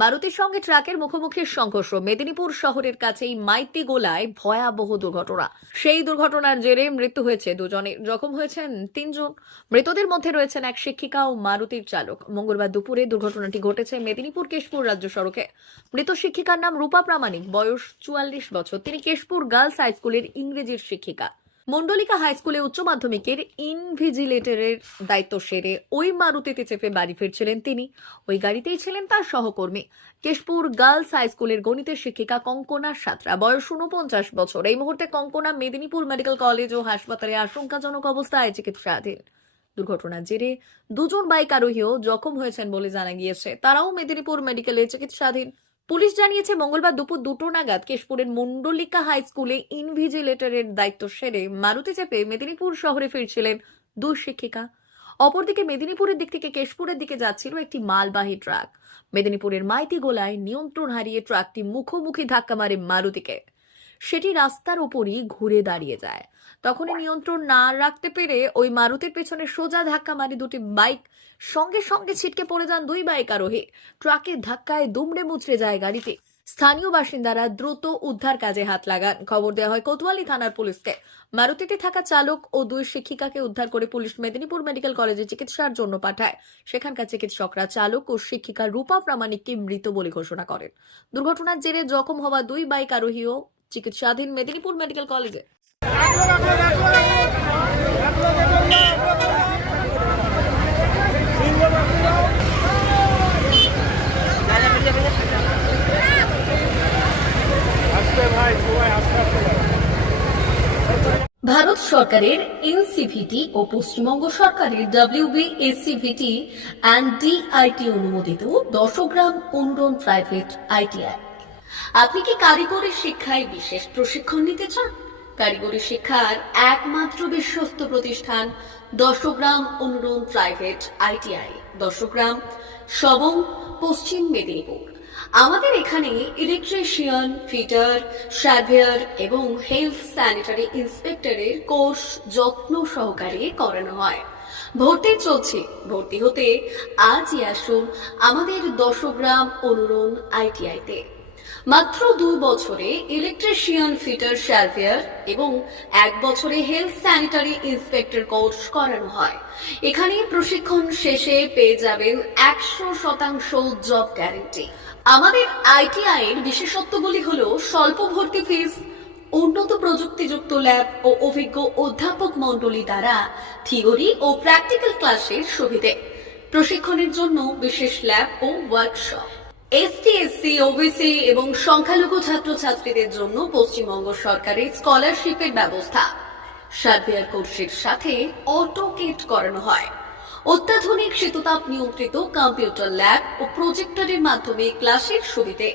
মারুতির সঙ্গে ট্রাকের মুখোমুখি সংঘর্ষ মেদিনীপুর শহরের কাছেই মাইতিগোলায় ভয়াবহ দুর্ঘটনা। সেই দুর্ঘটনার জেরে মৃত্যু হয়েছে দুজনের, জখম হয়েছেন তিনজন। মৃতদের মধ্যে রয়েছেন এক শিক্ষিকা ও মারুতির চালক। মঙ্গলবার দুপুরে দুর্ঘটনাটি ঘটেছে মেদিনীপুর কেশপুর রাজ্য সড়কে। মৃত শিক্ষিকার নাম রূপা প্রামাণিক, বয়স 44 বছর। তিনি কেশপুর গার্লস হাই স্কুলের ইংরেজির শিক্ষিকা। মন্ডলিকা হাই স্কুলে উচ্চ মাধ্যমিকের ইনভিজিলেটরের দায়িত্ব সেরে ওই মারুতিতে চেপে বাড়ি ফিরছিলেন তিনি। ওই গাড়িতেই ছিলেন তার সহকর্মী কেশপুর গার্লস হাই স্কুলের গণিতের শিক্ষিকা কঙ্কনা সাঁতরা, বয়স 49 বছর। এই মুহূর্তে কঙ্কনা মেদিনীপুর মেডিকেল কলেজ ও হাসপাতালে আশঙ্কাজনক অবস্থায় চিকিৎসাধীন। দুর্ঘটনার জেরে দুজন বাইক আরোহীও জখম হয়েছেন বলে জানা গিয়েছে। তারাও মেদিনীপুর মেডিকেলে চিকিৎসাধীন। পুলিশ জানিয়েছে, মঙ্গলবার দুপুর 2টো নাগাদ কেশপুরের মন্ডলিকা হাই স্কুলে ইনভিজিলেটরের দায়িত্ব সেরে মারুতি চেপে মেদিনীপুর শহরে ফিরছিলেন দুই শিক্ষিকা। অপরদিকে মেদিনীপুরের দিক থেকে কেশপুরের দিকে যাচ্ছিল একটি মালবাহী ট্রাক। মেদিনীপুরের মাইতিগোলায় নিয়ন্ত্রণ হারিয়ে ট্রাকটি মুখোমুখি ধাক্কা মারে মারুতিকে। সেটি রাস্তার উপরই ঘুরে দাঁড়িয়ে যায়। তখনই নিয়ন্ত্রণ না রাখতে পেরে ওই মারুতির পেছনে সোজা ধাক্কা মারে দুটি বাইক। সঙ্গে সঙ্গে ছিটকে পড়ে যান দুই বাইক আরোহী। ট্রাকের ধাক্কায় দুমড়ে মুচড়ে যায় গাড়িটি। স্থানীয় বাসিন্দারা দ্রুত উদ্ধার কাজে হাত লাগান। খবর দেওয়া হয় কোতোয়ালি থানার পুলিশকে। মারুতিতে থাকা চালক ও দুই শিক্ষিকাকে উদ্ধার করে পুলিশ মেদিনীপুর মেডিকেল কলেজে চিকিৎসার জন্য পাঠায়। সেখানকার চিকিৎসকরা চালক ও শিক্ষিকা রূপা প্রামাণিককে মৃত বলে ঘোষণা করেন। দুর্ঘটনার জেরে জখম হওয়া দুই বাইক আরোহীও চিকিৎসাধীন মেদিনীপুর মেডিকেল কলেজে। ভারত সরকারের এনসিভিটি ও পশ্চিমবঙ্গ সরকারের WBSCVT অ্যান্ড DIT অনুমোদিত 10 গ্রাম অনুরণ প্রাইভেট ITI। আপনি কি কারিগরি শিক্ষায় বিশেষ প্রশিক্ষণ নিতে চান? কারিগরি শিক্ষার একমাত্র বিশ্বস্ত প্রতিষ্ঠান 10 গ্রাম অনুরণ প্রাইভেট ITI, 10 গ্রাম, সবং, পশ্চিম মেদিনীপুর। আমাদের এখানে ইলেকট্রিশিয়ান, ফিটার, সার্ভেয়ার এবং হেলথ স্যানিটারি ইন্সপেক্টরের কোর্স যত্ন সহকারে করানো হয়। ভর্তি চলছে। ভর্তি হতে আজই আসুন আমাদের 10 গ্রাম অনুরণ ITI-তে। মাত্র 2 বছরে ইলেকট্রিশিয়ান, ফিটার, সার্ভেয়ার এবং 1 বছরে হেলথ স্যানিটারি ইন্সপেক্টর কোর্স করানো হয়। এখানে প্রশিক্ষণ শেষে পেয়ে যাবেন 100% জব গ্যারান্টি। আমাদের ITI এর বিশেষত্বগুলি হলো স্বল্প ভর্তি ফিস, উন্নত প্রযুক্তিযুক্ত ল্যাব ও অভিজ্ঞ অধ্যাপক মণ্ডলী দ্বারা থিওরি ও প্র্যাকটিক্যাল ক্লাসের সুবিধে, প্রশিক্ষণের জন্য বিশেষ ল্যাব ও ওয়ার্কশপ, ST, SC, OBC এবং সংখ্যালঘু ছাত্রছাত্রীদের জন্য পশ্চিমবঙ্গ সরকারের স্কলারশিপের ব্যবস্থা। সার্ভেয়ার কোর্সের সাথে অটোকেট করানো হয়। অত্যাধুনিক শীততাপ নিয়ন্ত্রিত কম্পিউটার ল্যাব ও প্রজেক্টরের মাধ্যমে ক্লাসের সুবিধে।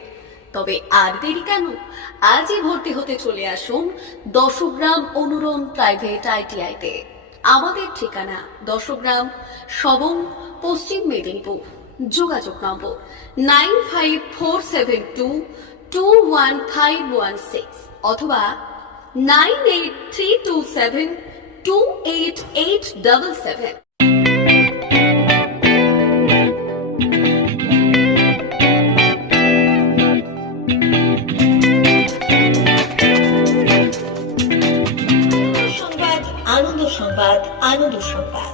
তবে আর দেরি কেন? আজই ভর্তি হতে চলে আসুন 10 গ্রাম অনুরণ প্রাইভেট ITI-তে। আমাদের ঠিকানা 10 গ্রাম, সবং, পশ্চিম মেদিনীপুর। যোগাযোগ নম্বর 9547221516 অথবা 9832728877। আনন্দ সংবাদ, আনন্দ সংবাদ।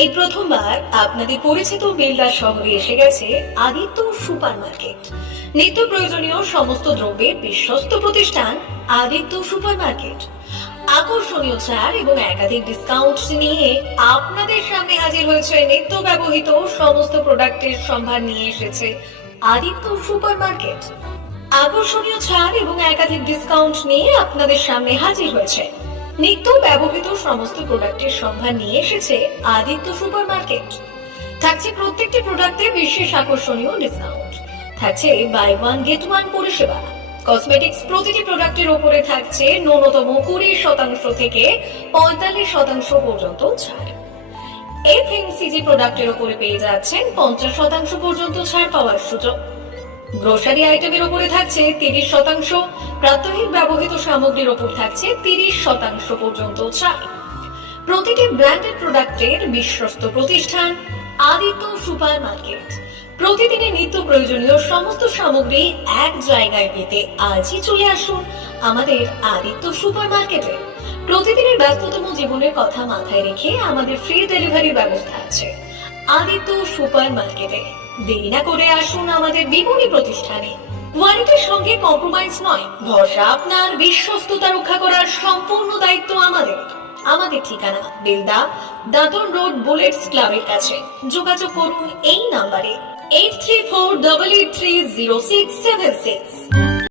এই প্রথমবার আপনাদের পরিচিত বেলদা শহরে এসে গেছে আদিত্য সুপার মার্কেট। নিত্য প্রয়োজনীয় সমস্ত দ্রব্যের বিশ্বস্ত প্রতিষ্ঠান আদিত্য সুপার মার্কেট। আকর্ষণীয় ছাড় এবং একাধিক ডিসকাউন্ট নিয়ে আপনাদের সামনে হাজির হয়েছে। নিত্য ব্যবহৃত সমস্ত প্রোডাক্টের সম্ভার নিয়ে এসেছে আদিত্য সুপার মার্কেট। আকর্ষণীয় ছাড় এবং একাধিক ডিসকাউন্ট নিয়ে আপনাদের সামনে হাজির হয়েছে। নিত্য ব্যবহৃত সমস্ত প্রোডাক্টের সম্ভার নিয়ে এসেছে আদিত্য সুপার মার্কেট। থাকছে প্রত্যেকটি প্রোডাক্টে বিশেষ আকর্ষণীয় ডিসকাউন্ট। থাকছে বাই ওয়ান গেট ওয়ান পরিষেবা। কসমেটিক্স প্রতিটি প্রোডাক্টের উপরে থাকছে ন্যূনতম 20% থেকে 45% পর্যন্ত ছাড়। FMCG প্রোডাক্টের উপরে পেয়ে যাচ্ছেন 50% পর্যন্ত ছাড় পাওয়ার সুযোগ। গ্রোসারি আইটেমের উপরে থাকছে 30%, প্রাত্যহিক ব্যবহৃত সামগ্রীর উপর থাকছে 30% পর্যন্ত ছাড়। প্রতিটি ব্র্যান্ডেড প্রোডাক্টের বিশ্বস্ত প্রতিষ্ঠান আদিত্য সুপার মার্কেট। প্রতিদিনের নিত্য প্রয়োজনীয় সমস্ত সামগ্রী এক জায়গায় পেতে আজই চলে আসুন আমাদের আদিত্য সুপার মার্কেটে। প্রতিদিনের ব্যস্ততম জীবনের কথা মাথায় রেখে আমাদের ফ্রি ডেলিভারির ব্যবস্থা আছে আদিত্য সুপার মার্কেটে। দেরি না করে আসুন আমাদের বিপণী প্রতিষ্ঠানে। কোয়ালিটির সঙ্গে কম্প্রোমাইজ নয়, ভরসা আপনার, বিশ্বস্ততা রক্ষা করার সম্পূর্ণ দায়িত্ব আমাদের। আমাদের ঠিকানা বেলদা, দাদন রোড, বুলেটস ক্লাবের কাছে। যোগাযোগ করুন এই নাম্বারে 8348830676।